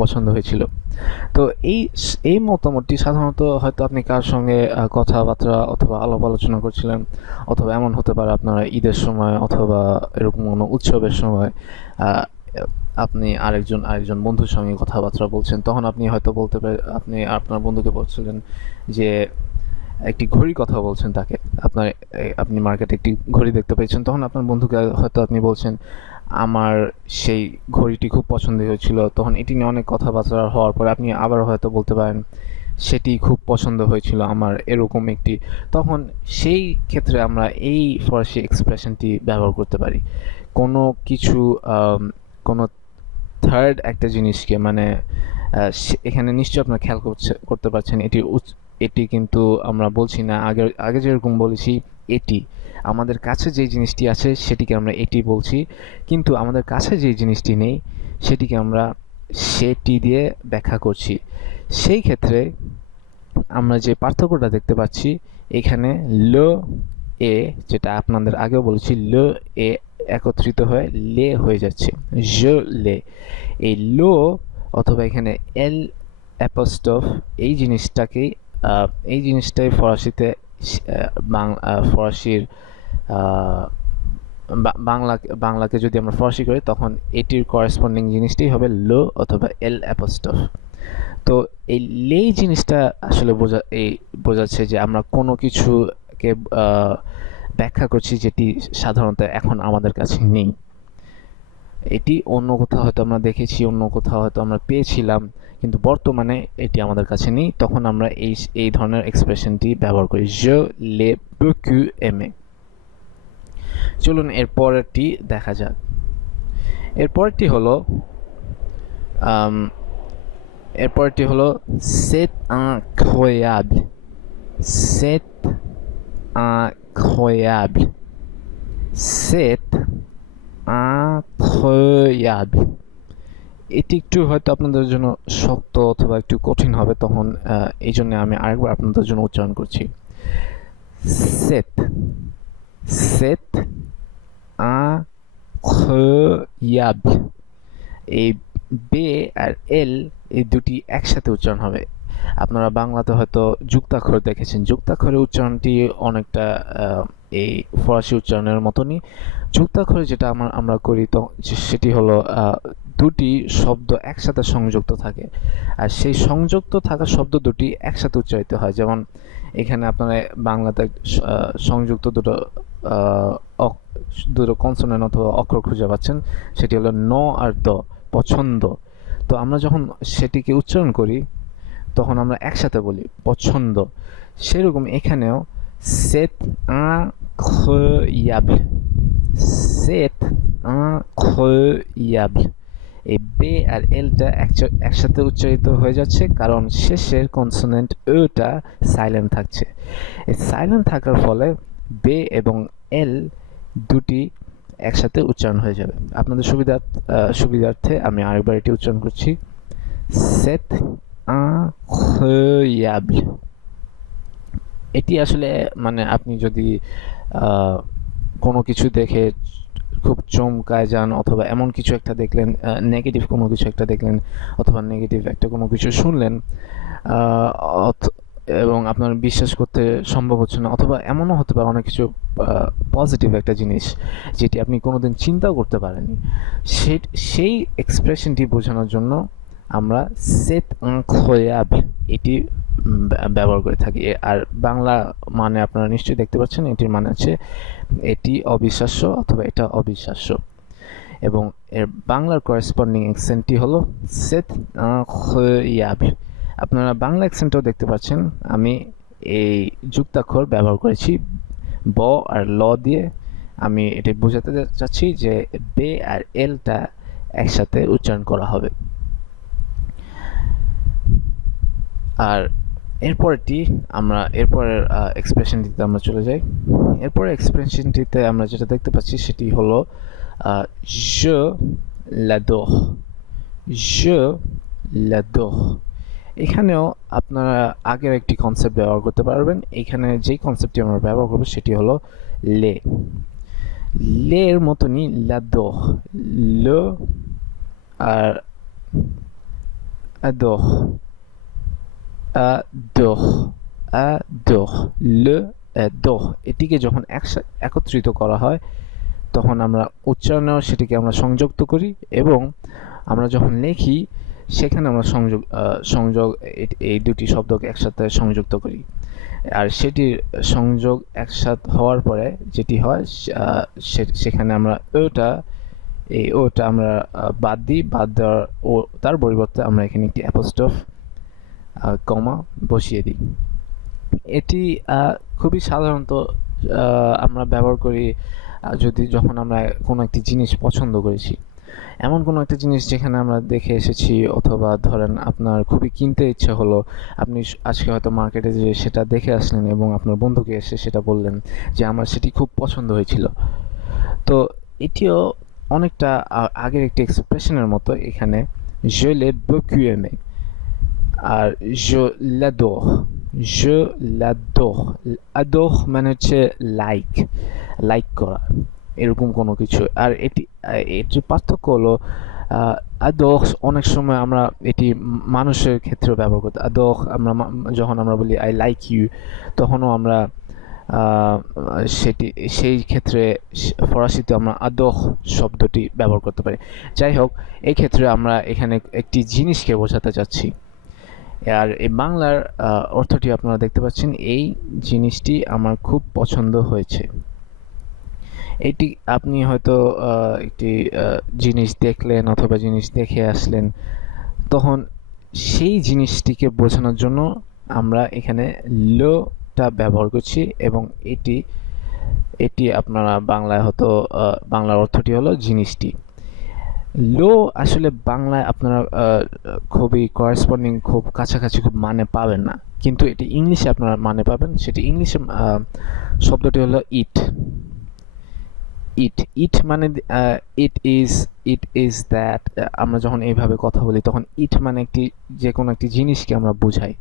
পছন্দ হয়েছিল। তো এই মতামতটি সাধারণত হয়তো আপনি কার সঙ্গে কথাবার্তা অথবা আলাপ আলোচনা করছিলেন, অথবা এমন হতে পারে আপনারা ঈদের সময় অথবা এরকম কোনো উৎসবের সময় আহ, আপনি আরেকজন বন্ধুর সঙ্গে কথাবার্তা বলছেন, তখন আপনি হয়তো আপনি আপনার বন্ধুকে বলছিলেন যে একটি ঘড়ির কথা বলছেন তাকে। আপনি মার্কেটে একটি ঘড়ি দেখতে পেয়েছেন, তখন আপনার বন্ধুকে হয়তো আপনি বলছেন আমার সেই ঘড়িটি খুব পছন্দ হয়েছিল। তখন এটি নিয়ে অনেক কথাবার্তা হওয়ার পরে আপনি আবার হয়তো বলতে পারেন সেটি খুব পছন্দ হয়েছিল আমার এরকম একটি। তখন সেই ক্ষেত্রে আমরা এই ফরাসি এক্সপ্রেশনটি ব্যবহার করতে পারি। কোনো কিছু কোনো থার্ড একটা জিনিসকে মানে এখানে নিশ্চয়ই আপনার খেয়াল করতে পারছেন এটি কিন্তু আমরা বলছি না, আগে আগে যেরকম বলেছি এটি। আমাদের কাছে যে জিনিসটি আছে সেটিকে আমরা এটি বলছি, কিন্তু আমাদের কাছে যে জিনিসটি নেই সেটিকে আমরা সেটি দিয়ে ব্যাখ্যা করছি। সেই ক্ষেত্রে আমরা যে পার্থক্যটা দেখতে পাচ্ছি এখানে ল এ, যেটা আপনাদের আগেও বলেছি, ল এ একত্রিত হয়ে লে হয়ে যাচ্ছে, জ লে। এই লো অথবা এখানে এল অ্যাপোস্ট্রফ এই জিনিসটাকেই এই জিনিসটাই ফরাসিতে ফরাসির বাংলাকে যদি আমরা ফরাসি করি তখন এটির করেসপন্ডিং জিনিসটাই হবে লো অথবা এল অ্যাপোস্ট্রফ। তো এই লে জিনিসটা আসলে বোঝাচ্ছে যে আমরা কোনো কিছুকে ব্যাখ্যা করছি যেটি সাধারণত এখন আমাদের কাছে নেই। এটি অন্য কোথাও হয়তো আমরা দেখেছি, অন্য কোথাও হয়তো আমরা পেয়েছিলাম, কিন্তু বর্তমানে এটি আমাদের কাছে নেই। তখন আমরা এই ধরনের এক্সপ্রেশনটি ব্যবহার করি, je l'ai beaucoup aimé। চলুন এর পরেরটি দেখা যাক। এরপরটি হলো c'est incroyable, c'est incroyable, c'est incroyable। এটি একটু হয়তো আপনাদের জন্য শক্ত অথবা একটু কঠিন হবে, তখন এই জন্য আমি আরেকবার আপনাদের জন্য উচ্চারণ করছি। Set, set incroyable। এই বে আর এল এই দুটি একসাথে উচ্চারণ হবে। আপনারা বাংলাতে হয়তো যুক্তাক্ষর দেখেছেন, যুক্তাক্ষরের উচ্চারণটি অনেকটা এই ফরাসি উচ্চারণের মতনই। যুক্তাক্ষরে যেটা আমরা করি তো সেটি হলো দুটি শব্দ একসাথে সংযুক্ত থাকে, আর সেই সংযুক্ত থাকা শব্দ দুটি একসাথে উচ্চারিত হয়। যেমন এখানে আপনারা বাংলাতে সংযুক্ত দুটো কনসোনেন্ট অথবা অক্ষর খুঁজে পাচ্ছেন, সেটি হলো ন আর দ, পছন্দ। তো আমরা যখন সেটিকে উচ্চারণ করি তখন আমরা একসাথে বলি পছন্দ। সেরকম এখানেও সেট incroyable, সেট incroyable। এই বে আর এলটা একসাথে উচ্চারিত হয়ে যাচ্ছে কারণ শেষের কনসোনেন্ট ওটা সাইলেন্ট থাকছে। এই সাইলেন্ট থাকার ফলে বে এবং এল দুটি একসাথে উচ্চারণ হয়ে যাবে। আপনাদের সুবিধার্থে আমি আরেকবার এটি উচ্চারণ করছি, সেট incroyable। এটি আসলে মানে আপনি যদি কোনো কিছু দেখে খুব চমকায় যান অথবা এমন কিছু একটা দেখলেন, নেগেটিভ কোনো কিছু একটা দেখলেন অথবা নেগেটিভ একটা কোনো কিছু শুনলেন, এবং আপনার বিশ্বাস করতে সম্ভব হচ্ছে না, অথবা এমনও হতে পারে অনেক কিছু পজিটিভ একটা জিনিস যেটি আপনি কোনোদিন চিন্তাও করতে পারেননি, সেই এক্সপ্রেশনটি বোঝানোর জন্য আমরা সেট incroyable এটি ব্যবহার করে থাকি। আর বাংলা মানে আপনারা নিশ্চয়ই দেখতে পাচ্ছেন, এটির মানে হচ্ছে এটি অবিশ্বাস্য অথবা এটা অবিশ্বাস্য। এবং এর বাংলার করেসপন্ডিং অ্যাকসেন্টটি হলো সেট incroyable। আপনারা বাংলা অ্যাকসেন্টও দেখতে পাচ্ছেন, আমি এই যুক্তাক্ষর ব্যবহার করেছি ব আর ল দিয়ে। আমি এটা বোঝাতে চাচ্ছি যে বে আর এলটা একসাথে উচ্চারণ করা হবে। আর এরপরের এক্সপ্রেশনটিতে আমরা চলে যাই। এরপরে এক্সপ্রেশনটিতে আমরা যেটা দেখতে পাচ্ছি সেটি হলো je l'adore, je l'adore। এখানেও আপনারা আগের একটি কনসেপ্ট ব্যবহার করতে পারবেন। এখানে যেই কনসেপ্টটি আমরা ব্যবহার করব সেটি হলো লে, লে এর মতনই l'adore, ল আর adore, adore, adore, le adore এটিকে যখন একত্রিত করা হয় তখন আমরা উচ্চারণেও সেটিকে আমরা সংযুক্ত করি এবং আমরা যখন লিখি সেখানে আমরা সংযোগ এই দুটি শব্দকে একসাথে সংযুক্ত করি আর সেটির সংযোগ একসাথে হওয়ার পরে যেটি হয় সেখানে আমরা ওটা আমরা বাদ দিই, বাদ দেওয়ার ও তার পরিবর্তে আমরা এখানে একটি অ্যাপোস্ট্রফ কমা বসিয়ে দিই। এটি খুবই সাধারণত আমরা ব্যবহার করি যখন আমরা কোনো একটি জিনিস পছন্দ করেছি, এমন কোনো একটা জিনিস যেখানে আমরা দেখে এসেছি অথবা ধরেন আপনার খুবই কিনতে ইচ্ছে হলো, আপনি আজকে হয়তো মার্কেটে যেয়ে সেটা দেখে আসলেন এবং আপনার বন্ধুকে এসে সেটা বললেন যে আমার সেটি খুব পছন্দ হয়েছিল। তো এটিও অনেকটা আগের একটি এক্সপ্রেশনের মতো। এখানে je l'ai beaucoup aimé আর je l'adore adore মানে হচ্ছে লাইক করা এরকম কোনো কিছু। আর এটির পার্থক্য হলো adore অনেক সময় আমরা এটি মানুষের ক্ষেত্রে ব্যবহার করতে adore আমরা যখন আমরা বলি I like you তখনও আমরা সেই ক্ষেত্রে ফরাসিতে আমরা adore শব্দটি ব্যবহার করতে পারি। যাই হোক, এই ক্ষেত্রে আমরা এখানে একটি জিনিসকে বোঝাতে চাচ্ছি। আর এই বাংলার অর্থটি আপনারা দেখতে পাচ্ছেন, এই জিনিসটি আমার খুব পছন্দ হয়েছে। এটি আপনি হয়তো একটি জিনিস দেখলেন অথবা জিনিস দেখে আসলেন, তখন সেই জিনিসটিকে বোঝানোর জন্য আমরা এখানে লটা ব্যবহার করছি এবং এটি আপনারা বাংলায় হয়তো বাংলার অর্থটি হলো জিনিসটি। লো আসলে বাংলায় আপনারা খুবই করেসপন্ডিং, খুব কাছাকাছি খুব মানে পাবেন না, কিন্তু এটি ইংলিশে আপনারা মানে পাবেন। সেটি ইংলিশে শব্দটি হলো ইট মানে ইট ইজ দ্যাট। আমরা যখন এইভাবে কথা বলি তখন ইট মানে যে কোনো একটি জিনিসকে আমরা বুঝাই।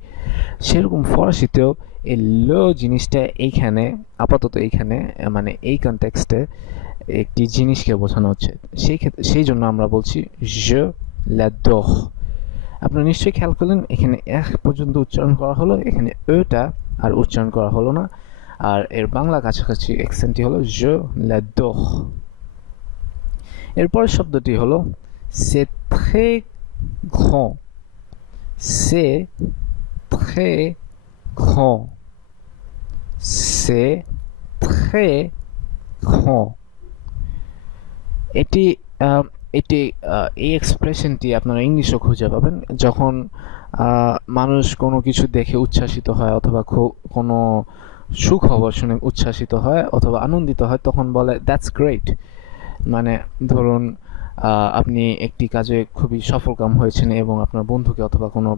সেরকম ফরাসিতেও এই লো জিনিসটা এইখানে আপাতত এইখানে মানে এই কনটেক্সটে একটি জিনিসকে বোঝানো হচ্ছে। সেই জন্য আমরা বলছি je l'adore। আপনারা নিশ্চয়ই খেয়াল করলেন এখানে এক পর্যন্ত উচ্চারণ করা হলো, এখানে টা আর উচ্চারণ করা হলো না। আর এর বাংলা কাছাকাছি অ্যাকসেন্টটি হলো je l'adore। এরপরের শব্দটি হলো c'est très grand, c'est très grand, c'est très grand। এটি এই এক্সপ্রেশনটি আপনারা ইংলিশেও খুঁজে পাবেন। যখন মানুষ কোনো কিছু দেখে উচ্ছ্বাসিত হয় অথবা কোনো সুখবর শুনে উচ্ছ্বাসিত হয় অথবা আনন্দিত হয়, তখন বলে দ্যাটস গ্রেট। মানে ধরুন আপনি একটি কাজে খুবই সফলকাম হয়েছেন এবং আপনার বন্ধুকে অথবা কোনো